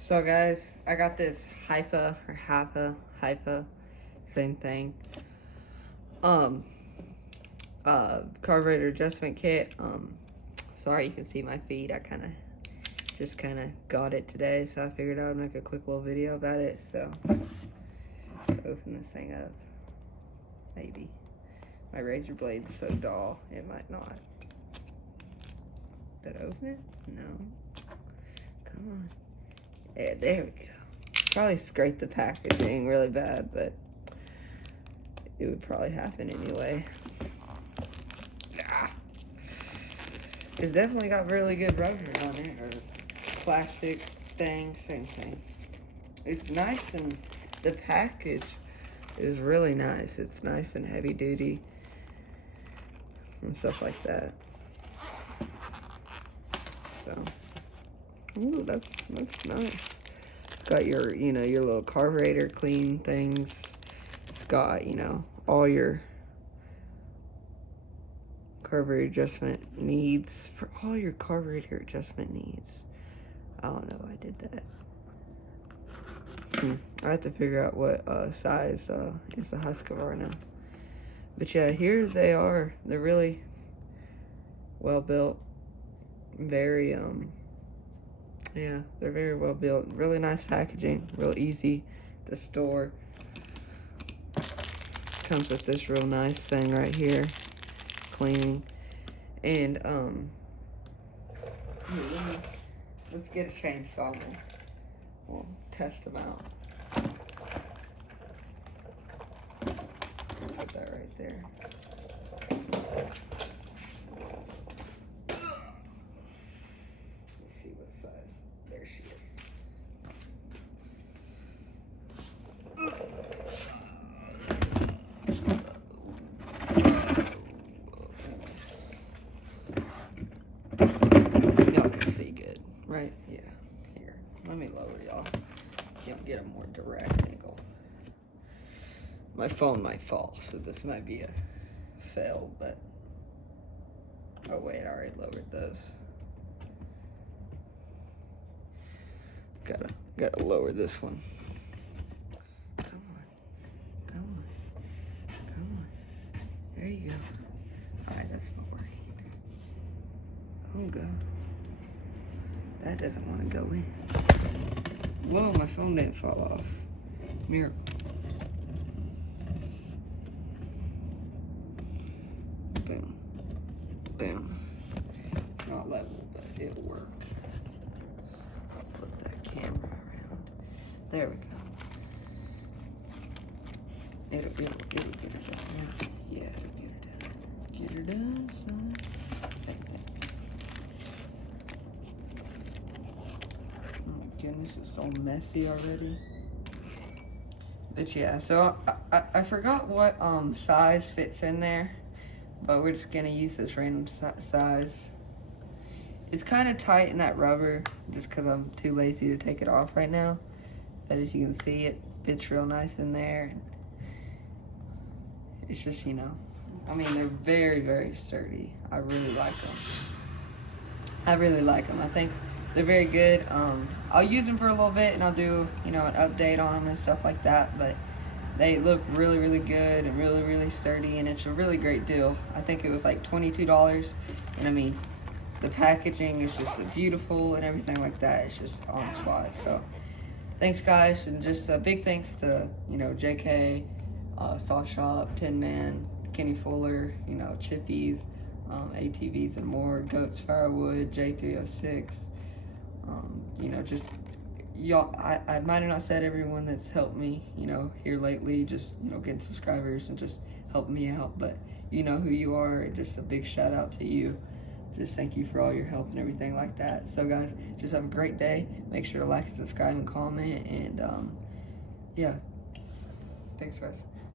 So guys, I got this hypa, same thing. Um, carburetor adjustment kit. Sorry you can see my feet. I just got it today, so I figured I would make a quick little video about it. So, let's open this thing up. Maybe. My razor blade's so dull, it might not. Did I open it? No. Come on. Yeah, there we go. Probably scrape the packaging really bad, but it would probably happen anyway. Ah. It's definitely got really good rubber on it, or plastic thing, same thing. It's nice, and the package is really nice. It's nice and heavy duty and stuff like that. So, ooh, that's nice. It's got your, your little carburetor clean things. It's got, all your carburetor adjustment needs for all your carburetor adjustment needs. I don't know why I did that. I have to figure out what size is the Husqvarna now. But yeah, here they are. They're really well built. Very yeah, they're very well built. Really nice packaging. Real easy to store. Comes with this real nice thing right here. Cleaning. And let's get a chainsaw and we'll test them out. Put that right there. Let's see what size. There she is. Y'all can see good, right? Yeah. Here, let me lower y'all. You don't get a more direct angle. My phone might fall, so this might be a fail, but oh wait, I already lowered those. Gotta lower this one. Come on. There you go. Alright, that's not working. Oh god. That doesn't want to go in. Whoa, my phone didn't fall off. Miracle. Boom. Boom. It's not level, but it'll work. I'll flip that camera around. There we go. It'll get her done. Yeah, it'll get her done. Get her done, son. Same thing. Oh my goodness, it's so messy already. But yeah, so I forgot what size fits in there, but we're just gonna use this random size. It's kind of tight in that rubber, just because I'm too lazy to take it off right now. But as you can see, it fits real nice in there. It's just, I mean, they're very, very sturdy. I really like them. I think they're very good. I'll use them for a little bit, and I'll do, an update on them and stuff like that. But they look really, really good and really, really sturdy, and it's a really great deal. I think it was like $22, and I mean, the packaging is just beautiful and everything like that. It's just on spot. So thanks, guys, and just a big thanks to, JK, Saw Shop, Tin Man, Kenny Fuller, Chippies, ATVs and more, Goats Firewood, J306, just y'all. I might have not said everyone that's helped me, here lately, just, getting subscribers and just helping me out, but you know who you are. Just a big shout out to you. Just thank you for all your help and everything like that. So guys, just have a great day. Make sure to like, subscribe, and comment, and yeah, thanks guys.